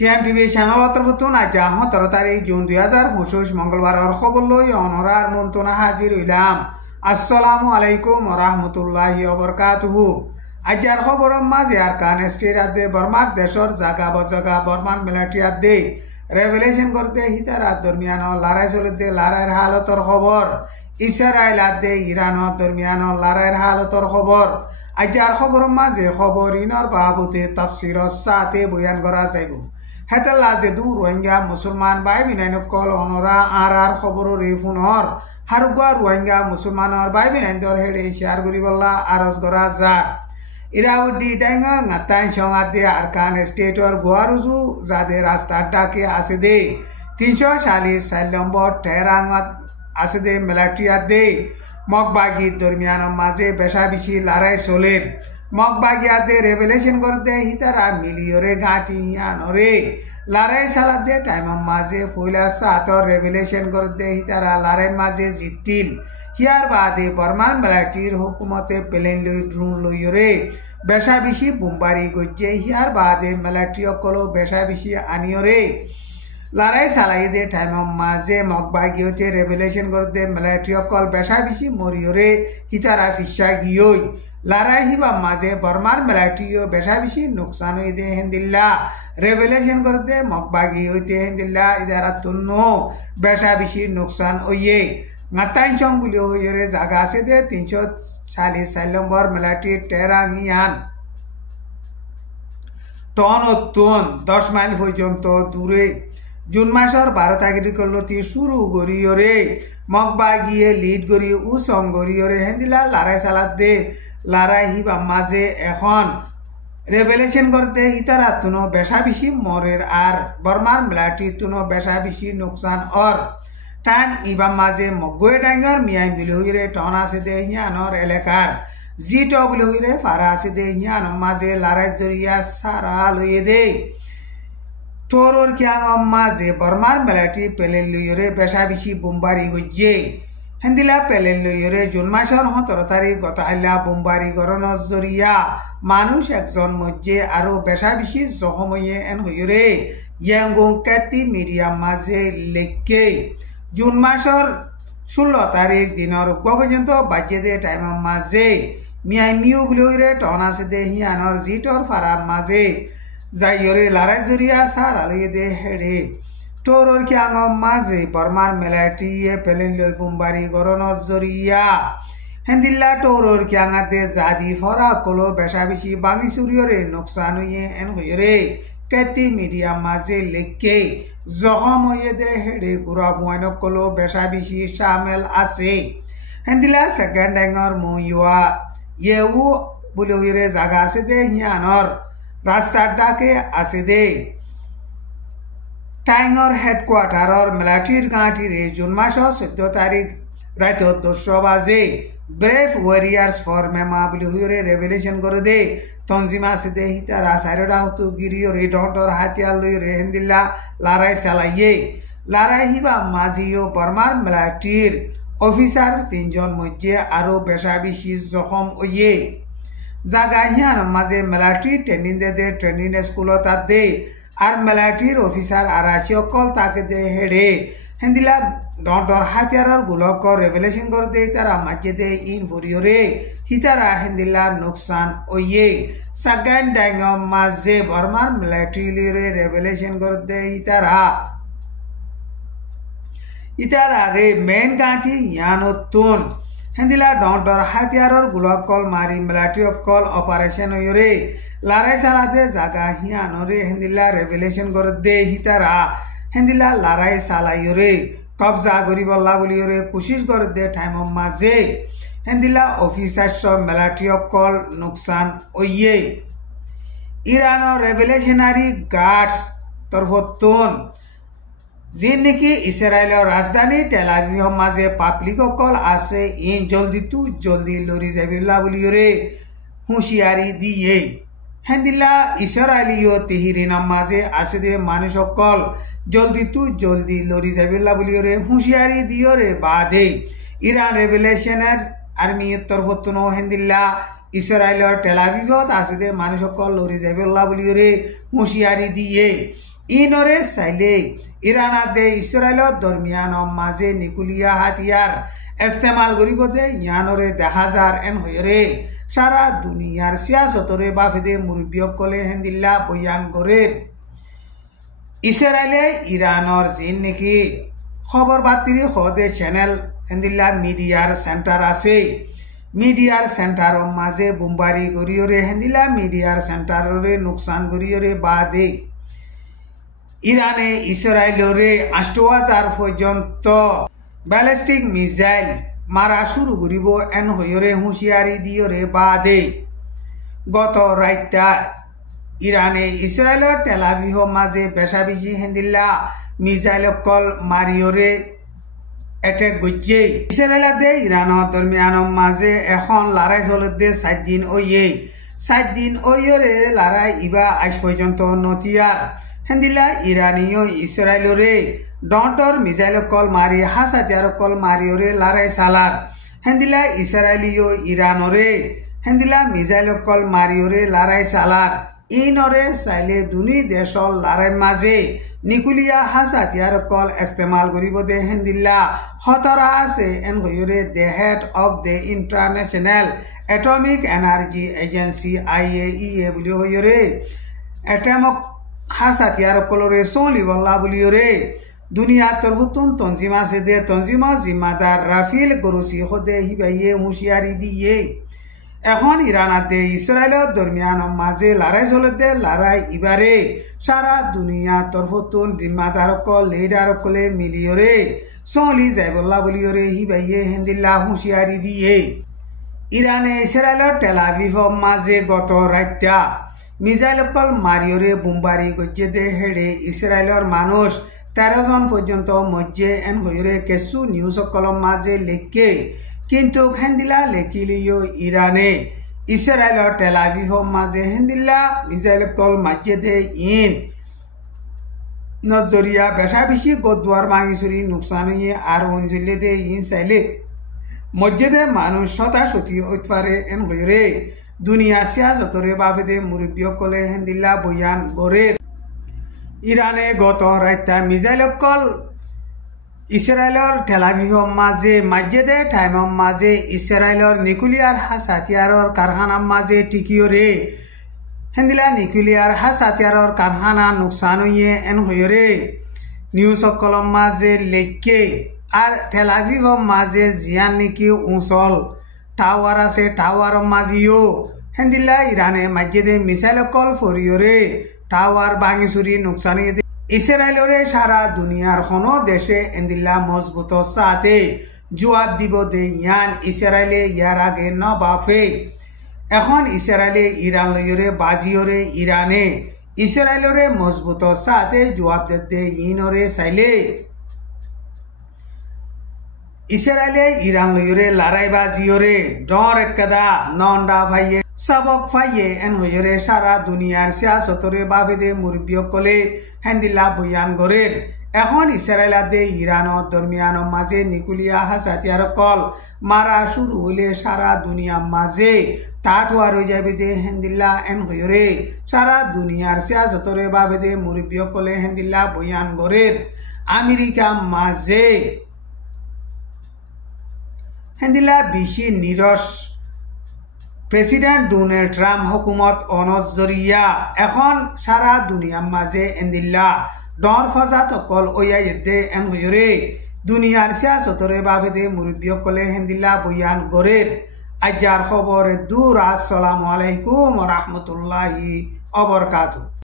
টিএমটিভি চ্যানেল অন্তর্ভুক্ত আজ 17 তারিখ জুন 2025 মঙ্গলবার খবর লই অনরার মন্তনা হাজির হইলাম। আসসালামু আলাইকুম রাহমাতুল্লাহি ওয়া বারাকাতুহু। আজকের খবরের মাঝে আরকান স্টেট আদে বর্মার দেশর জায়গা বজাগা বর্মান মিলিটারি আদে রেভেলেশন করতে হিতারাত দরমিয়ান লড়াই চলতে লড়াইয়ের হালতর খবর। ইসরায়েল আদে ইরানের দরমিয়ান লড়াইয়ের হালতর খবর। আজকের খবরের মাঝে খবর ইনর বাবুতে তাফসির সাথে বয়ান করা যাইব। হেতাল্লা যেদু রোহিঙ্গা মুসলমান বাই বিনাইনকল অনরা আর খবর রিফুনর হারুগুয়া রোহিঙ্গা মুসলমানর বাই বিনাইন্দর হেডে শেয়ার করিবল্লা আরজ করা যার। ইরাউদ্দি ডাইঙ্গর গাতাই সঙ্গাতে আরকান স্টেটর গোয়ারুজু যাদের রাস্তার ডাকে আছে দে 340 নম্বর টেরাঙ্গত আছে দে মিলিটারি দে মগবাগি দরমিয়ানের মাঝে বেশা বেশি লড়াই চলের। মগবাগিয়াতে রেভেলেশন করতে হিতারা মিলিয়রে গাঁটি আনরে লড়াই চালাতে টাইমের মাঝে ফইলা সাতর রেভেলেশন করতে হিতারা লড়াই মাঝে জিতিল। হিয়ার বাদে বর্মান মিলিটারির হুকুমতে প্লেন লই ড্রোন লইরে বেশা বেশি বোমবারি গজ্জে হিয়ার বাদে মিলিটারি অকলো বেশা বেশি আনিয়রে লড়াই চালাই দে টাইমের মাঝে মগবাগিয়তে রেভেলেশন করতে মিলিটারি অকল বেশা বেশি মরিয়রে হিতারা ফিসা গিয়ই লড়াই হিবা মাঝে বর্মার মিলিটারিও বেশা বেশি নোকসান হইতে হেন্দিল্লা রেভেলেশন করতে মগবাগি হইতে হেন্দিল্লা ইদারা তুন্ন বেশা বেশি নোকসান হইয়ে গাতাইন সং বলি হইরে জায়গা আছে দে 340 নম্বর মিলিটারি টেরাঙ্গিয়ান টন ও টন 10 মাইল পর্যন্ত দূরে জুন মাসের 12 তারিখ লতি শুরু করিয়রে মগবাগিয়ে লিড করি উ সং করিয়রে হেন্দিলা লড়াই চালাত দে লড়াই হিবা মাঝে এখন রেভেলেশন করতে ইতারা তুনো বেশা বেশি মরের আর বর্মার মিলিটারি তুনো বেশা বেশি নোকসান অর টান ইবা মাঝে মগৈ ডাঙ্গার মিয়াই মিলি হইরে টন আছে দে হিয়ানর এলাকার জিট বলি হইরে ফারা আছে দে হিয়ান মাঝে লড়াই জরিয়া সারা লইয়ে দে টোরর কিয়াং মাঝে বর্মার মিলিটারি প্লেন লইরে বেশা বেশি বোমবারি গজ্জে হেন্দিলা প্লেন লইরে জুন মাসের 17 তারিখ গত হাইলা বোমবারি গরণর জরিয়া মানুষ একজন মধ্যে আরো বেশা বেশি জখম হইয়ে এন হইরে ইয়াঙ্গুং কাতি মিডিয়াম মাঝে লেখকে জুন মাসের 16 তারিখ দিনের পর্যন্ত বাজে দে টাইমের মাঝে মিয়াই মিউ বলে টন আছে দে হিয়ানর জিটর ফারাম মাঝে যাইরে লড়াই জরিয়া সার আলুয়ে দে হেডে টোরর কিয়াং মাঝে বর্মার মিলিটারি প্লেন লই বোমবারি গরণর জরিয়া হেন্দিল্লা টোরর কিয়াঙাতে জাদি ফরা কলো বেশা বেশি বাঙি চুরিয়রে নোকসান হইয়ে এন হইরে কেতি মিডিয়াম মাঝে লেখকে জখম হইয়ে দে হেডে গুড়া ভুয়াইন কলো বেশা বেশি সামেল আছে। হেন্দিলা সেকেন্ড ডেঙ্গর মুইয়া ইয়েউ বলে হইরে জায়গা আছে দে হিয়ানর রাস্তার ডাকে আছে দে টাইঙর হেডকোয়ার্টারর মিলিটারির গাঁটিরে জুন মাসের 14 তারিখ রাত 10 বাজে ব্রেভ ওয়ারিয়ার্স ফর মেমা বলে হইরে রেভেলেশন করে দে তঞ্জিমা আছে দে হিতারা সাইরডা হতো গিরিও রে ডন্টর হাতিয়ার লই রে হেন্দিল্লা লড়াই চালাইয়ে লড়াই হিবা মাঝিও বর্মার মিলিটারির অফিসার 3 জন মধ্যে আরো বেশা বেশি জখম হইয়ে জায়গা হিয়ান মাঝে মিলিটারি ট্রেনিং দে ট্রেনিং স্কুলত দে আর মিলিটারির অফিসার আরাশি অকল তাকে দে হেডে হেন্দিলা ডন্টর হাতিয়ারর গুলক রেভেলেশন করতে তারা মাঝে দে ইন ফুরিয়রে হিতারা হেন্দিলা নোকসান ওয়ে সেকেন্ড ডাইং মাঝে বর্মার মিলিটারি রেভেলেশন করতে ইতারা রে মেন গাঁটি ইয়ানতুন হেন্দিলা ডন্টর হাতিয়ারর গুলকল মারি মিলিটারি অকল অপারেশন ওরে লড়াই চালাতে জায়গা হিয়ানরে হেন্দিলা রেভেলেশন করে দে হিতারা হেন্দিলা লড়াই চালাইরে কবজা করিবল্লা বলিরে কোশিশ করে দে টাইমের মাঝে হেন্দিলা অফিসার সব মিলিটারি অকল নোকসান ওয়ে ইরানের রেভেলেশনারি গার্ডস তরফতুন যে নাকি ইসরায়েলের রাজধানী টেলাভিভর মাঝে পাবলিক অকল আছে ইন জলদি তু জলদি লরি যাবিল্লা বলিরে হুঁশিয়ারি দিয়ে হেন্দিল্লা ইসরায়েলীয় তেহিরিনার মাঝে আছে দে মানুষ অকল জলদি তু জলদি লরি যাবিল্লা বলিরে হুঁশিয়ারি দিয়রে বাদে ইরান রেভেলেশনের আর্মির তরফতুন হেন্দিল্লা ইসরায়েলের টেলাভিভত আছে দে মানুষ অকল লরি যাবিল্লা বলিরে হুঁশিয়ারি দিয়ে ইনরে চাইলে ইরানাতে ইসৰায়েলৰ দৰমিয়ানৰ মাজে নিকুলিয়া হাতিয়াৰ ইস্তেমাল কৰিব দে ইয়ানৰে দেখা যাৰ এন হয়ৰে সারা দুনিয়ার সিয়াসতরে বাফেদে মুরব্বিয়কলে হেন্দিল্লা বয়ান করে ইসরায়েলে ইরানর জিন নাকি খবর বাতিরি হদে চ্যানেল হেন্দিল্লা মিডিয়ার সেন্টার আছে মিডিয়ার সেন্টারের মাঝে বোমবারি গরিয়রে হেন্দিল্লা মিডিয়ার সেন্টাররে নুকসান গরিয়রে বাদে ইরানে ইসরায়েলরে ৮,০০০ পর্যন্ত ব্যালিস্টিক মিসাইল মারা শুরু করিব এন হয়রে হুঁশিয়ারি দিয়রে বাদে গত রাইতা ইরানে ইসরায়েলের তেলাভিভ মাঝে বেশাবেশি হেন্দিল্লা মিসাইল কল মারিয়রে এটেক গজ্জে ইসরায়েলাদে ইরানের দরমিয়ানের মাঝে এখন লড়াই চলতে ৭ দিন ওয়ে ৭ দিন ওয়রে লড়াই ইবা আজ পর্যন্ত নতিয়ার হেন্দিল্লা ইরানীয় ইসরায়েলরে ডটর মিসাইল কল মারি হাসাতিয়ার কল মারিওরে লড়াই সালার হেন্দিলা ইসরায়েলীয় ইরানরে হেন্দিলা মিসাইল কল মারিওরে লড়াই সালার ইনরে চাইলে দুনি দেশর লড়াই মাঝে নিকুলিয়া হাসাতিয়ার কল ইস্তেমাল করিব দে হেন্দিল্লা খতরা আছে এন হয়রে the head of the International Atomic Energy Agency IAEA বলি হয়রে এটমক হাসাতিয়ার কলরে চলিবল্লা বলিওরে দুনিয়া তরফতুন তঞ্জিমা সে দে তঞ্জিমা জিম্মাদার রাফিল গরুসি হদে হিবাইয়ে হুঁশিয়ারি দিয়ে এখন ইরানাতে ইসরায়েলের দরমিয়ানের মাঝে লড়াই চলতে লড়াই ইবারে সারা দুনিয়া তরফতুন জিম্মাদার কল লিডার কলে মিলিয়রে চলি যাইবল্লা বলিয়রে হিবাইয়ে হেন্দিল্লা হুঁশিয়ারি দিয়ে ইরানে ইসরায়েলের টেলাভিভর মাঝে গত রাত্যা মিসাইল কল মারিয়রে বোমবারি গজ্জে দে হেডে ইসরায়েলের মানুষ 13 জন পর্যন্ত মজ্জে এন হয়রে কেসু নিউজ কলম মাঝে লেখকে কিন্তু হেন্দিলা লেখিলিও ইরানে ইসরায়েলের টেলাভিভর মাঝে হেন্দিল্লা মিসাইল কল মাঝে দে ইন নজরিয়া বেশা বেশি গদুয়ার মাঙিসুরি নুকসান হয়ে আর অঞ্চলে দে ইন চাইলে মজ্জে দে মানুষ শতাশতি উৎপারে এন হয়রে দুনিয়া সিয়াসতরে বাবে দে মুরব্বিয়কলে হেন্দিল্লা বয়ান গড়ে ইরানে গত রাইতা মিসাইল কল ইসরায়েলের টেলাভিভর মাঝে দে টাইমর মাঝে ইসরায়েলের নিকুলিয়ার হাসাতিয়ারর কারখানার মাঝে টিকিয়রে হেন্দিলা নিকুলিয়ার হাসাতিয়ারর কারখানা নুকসান হইয়ে এন হইরে নিউজ কলম মাঝে লেখকে আর টেলাভিভর মাঝে জিয়ান নাকি উঁচল টাওয়ার আছে টাওয়ার মাঝিও হেন্দিল্লা ইরানে মাঝে দে মিসাইল কল ফরিয়রে টাওয়ার ভাঙিচুরি নুকসান ইসরায়েলরে সারা দুনিয়ার কোনো দেশে এন্দিল্লা মজবুত সাথে জবাব দিব দে ইয়ান ইসরায়েলে ইয়ার আগে ন বাফে এখন ইসরায়েলে ইরান লইরে বাজিওরে ইরানে ইসরায়েলরে মজবুত সাথে জবাব দে ইনরে চাইলে ইসরায়েলে ইরান লইরে লড়াই বাজিওরে ডর একদা নন্ডা ভাইয়ে সাবক ফাইয়ে এন হইরে সারা দুনিয়ার সিয়াসতরে বাবেদে মুরব্বিয়কলে হেন্দিল্লা বয়ান গরের এখন ইসরায়েলাদে ইরানের দরমিয়ানের মাঝে নিকুলিয়া হাসাতিয়ার কল মারা শুরু হইলে সারা দুনিয়ার মাঝে তাঠুয়ার হয়ে যাবে দে হেন্দিল্লা এন হইরে সারা দুনিয়ার সিয়াসতরে বাবেদে মুরব্বিয়কলে হেন্দিল্লা বয়ান গরের আমেরিকা মাঝে হেন্দিল্লা বেশি নিরস প্রেসিডেন্ট ডোনাল্ড ট্রাম্প হুকুমত অনজরিয়া এখন সারা দুনিয়ার মাঝে এন্দিল্লা ডর ফজাত কল ওয়াইদে এন হইরে দুনিয়ার সিয়াসতরে বাবেদে মুরব্বিয়কলে হেন্দিল্লা বয়ান গরের আজার খবর দূর আসসালামু আলাইকুম ওয়া রাহমাতুল্লাহি ওয়া বারাকাতুহু।